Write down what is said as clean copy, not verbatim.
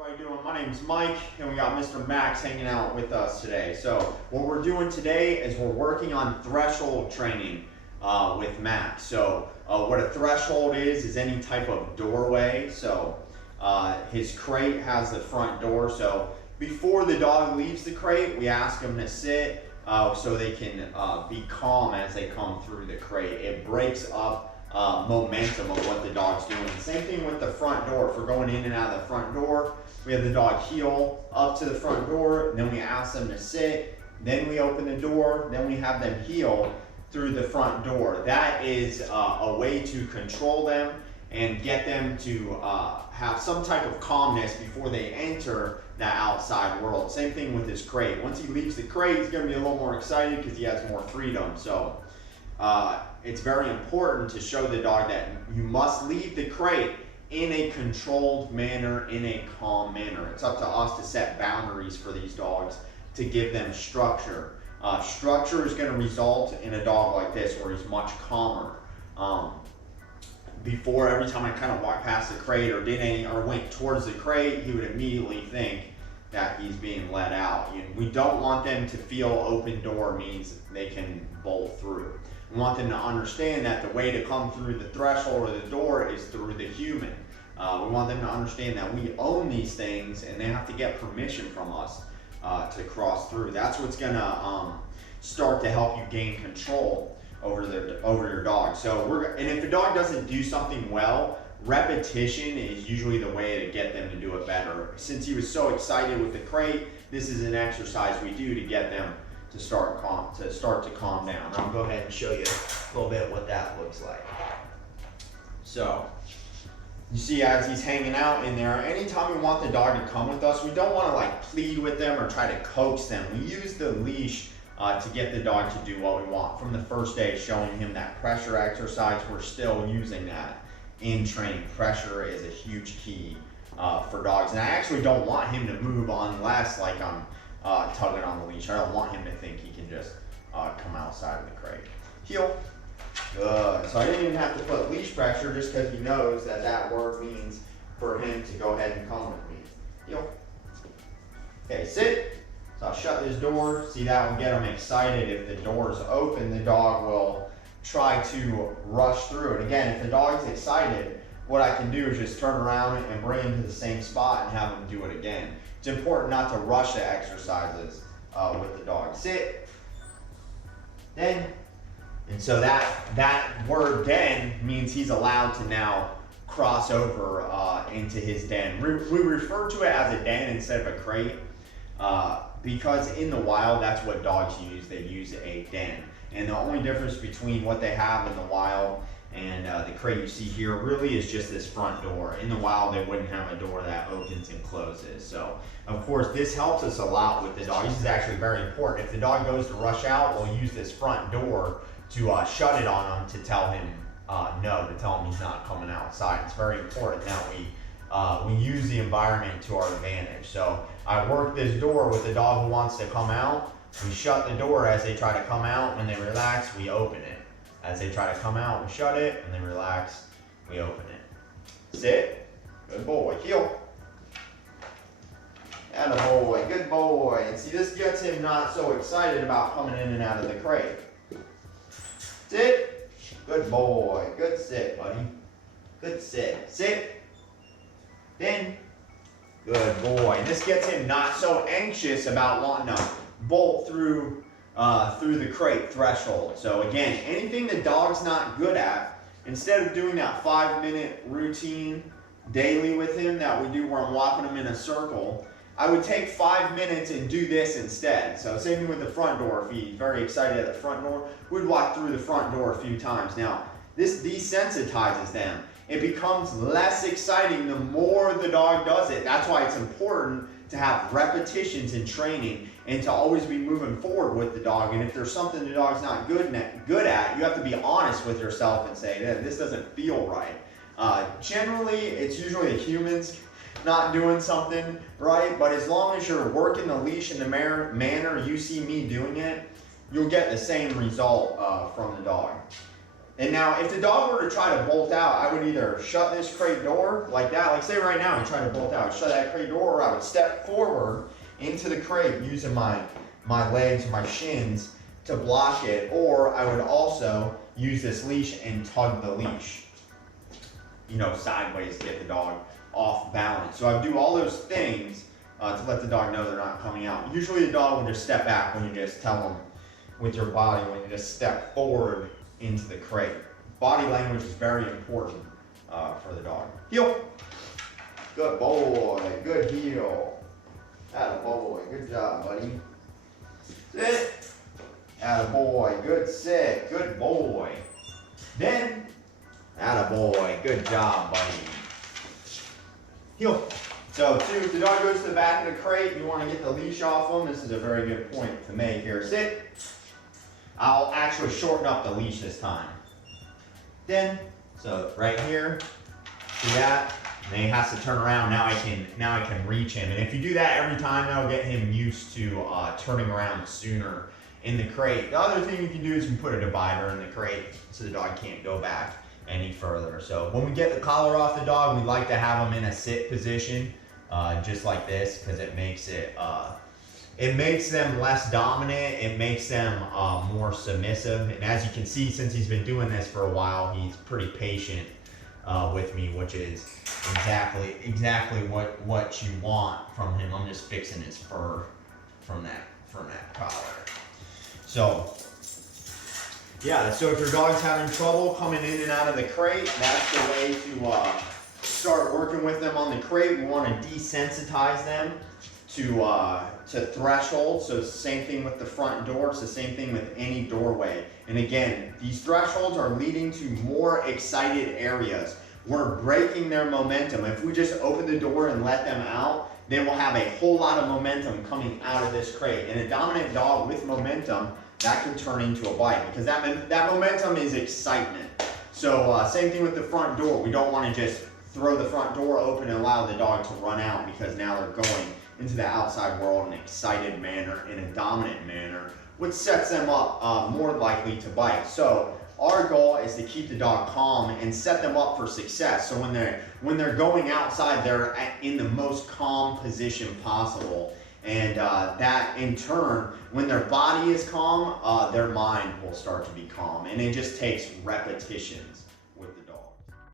Everybody doing? My name's Mike, and we got Mr. Max hanging out with us today. So what we're doing today is we're working on threshold training with Max. So what a threshold is any type of doorway. So his crate has the front door. So before the dog leaves the crate, we ask him to sit so they can be calm as they come through the crate. It breaks up momentum of what the dog's doing. Same thing with the front door. If we're going in and out of the front door, we have the dog heel up to the front door, and then we ask them to sit, then we open the door, then we have them heel through the front door. That is a way to control them and get them to have some type of calmness before they enter that outside world. Same thing with his crate. Once he leaves the crate, he's going to be a little more excited because he has more freedom. So it's very important to show the dog that you must leave the crate in a controlled manner, in a calm manner. It's up to us to set boundaries for these dogs to give them structure. Structure is going to result in a dog like this where he's much calmer. Before, every time I kind of walked past the crate or went towards the crate, he would immediately think that he's being let out. We don't want them to feel open door means they can bolt through. We want them to understand that the way to come through the threshold or the door is through the human. We want them to understand that we own these things and they have to get permission from us to cross through. That's what's gonna start to help you gain control over your dog. And if the dog doesn't do something well, repetition is usually the way to get them to do it better. Since he was so excited with the crate, this is an exercise we do to get them to start to calm down. I'll go ahead and show you a little bit what that looks like. So you see, as he's hanging out in there, anytime we want the dog to come with us, we don't want to like plead with them or try to coax them. We use the leash to get the dog to do what we want. From the first day, showing him that pressure exercise, we're still using that in training. Pressure is a huge key for dogs, and I actually don't want him to move unless like I'm tugging on the leash. I don't want him to think he can just come outside of the crate. Heel. Good. So I didn't even have to put leash pressure just because he knows that that word means for him to go ahead and come with me. Heel. Okay, sit. So I'll shut this door. See, that will get him excited. If the door is open, the dog will try to rush through it. Again, if the dog's excited, what I can do is just turn around and bring him to the same spot and have him do it again. It's important not to rush the exercises with the dog. Sit, then, and so that word then means he's allowed to now cross over into his den. We refer to it as a den instead of a crate because in the wild, that's what dogs use. They use a den. And the only difference between what they have in the wild and the crate you see here really is just this front door. In the wild, they wouldn't have a door that opens and closes. So, of course, this helps us a lot with the dog. This is actually very important. If the dog goes to rush out, we'll use this front door to shut it on him to tell him no, to tell him he's not coming outside. It's very important that we use the environment to our advantage. So I work this door with the dog who wants to come out. We shut the door as they try to come out. When they relax, we open it. As they try to come out, we shut it, and they relax, we open it. Sit, good boy, heel. And a boy, good boy. And see, this gets him not so excited about coming in and out of the crate. Sit, good boy, good sit, buddy. Good sit, sit, then, good boy. And this gets him not so anxious about wanting to bolt through the crate threshold. So again, anything the dog's not good at, instead of doing that 5-minute routine daily with him that we do where I'm walking him in a circle, I would take 5 minutes and do this instead. So same thing with the front door. If he's very excited at the front door, we'd walk through the front door a few times. Now, this desensitizes them. It becomes less exciting the more the dog does it. That's why it's important to have repetitions in training and to always be moving forward with the dog. And if there's something the dog's not good at, you have to be honest with yourself and say, this doesn't feel right. Generally, it's usually a human's not doing something right, but as long as you're working the leash in the manner you see me doing it, you'll get the same result from the dog. And now, if the dog were to try to bolt out, I would either shut this crate door like that, like say right now, he tried to bolt out, shut that crate door, or I would step forward into the crate using my legs, my shins to block it, or I would also use this leash and tug the leash, you know, sideways to get the dog off balance. So I would do all those things to let the dog know they're not coming out. Usually the dog will just step back when you just tell them with your body, when you just step forward into the crate. Body language is very important for the dog. Heel. Good boy. Good heel. Attaboy. Good job, buddy. Sit. Attaboy. Good sit. Good boy. Then. Attaboy. Good job, buddy. Heel. So, if the dog goes to the back of the crate, you want to get the leash off them. This is a very good point to make here. Sit. I'll actually shorten up the leash this time. Then, so right here, see that? And then he has to turn around. Now I can reach him. And if you do that every time, that'll get him used to turning around sooner in the crate. The other thing you can do is you can put a divider in the crate so the dog can't go back any further. So when we get the collar off the dog, we like to have him in a sit position, just like this, because it makes them less dominant. It makes them more submissive. And as you can see, since he's been doing this for a while, he's pretty patient with me, which is exactly what you want from him. I'm just fixing his fur from that collar. So yeah, so if your dog's having trouble coming in and out of the crate, that's the way to start working with them on the crate. We want to desensitize them to threshold. So it's the same thing with the front door. It's the same thing with any doorway. And again, these thresholds are leading to more excited areas. We're breaking their momentum. If we just open the door and let them out, they will have a whole lot of momentum coming out of this crate. And a dominant dog with momentum, that can turn into a bite, because that momentum is excitement. So same thing with the front door. We don't want to just throw the front door open and allow the dog to run out, because now they're going into the outside world in an excited manner, in a dominant manner, which sets them up more likely to bite. So our goal is to keep the dog calm and set them up for success. So when they're going outside, they're in the most calm position possible. And that in turn, when their body is calm, their mind will start to be calm. And it just takes repetitions.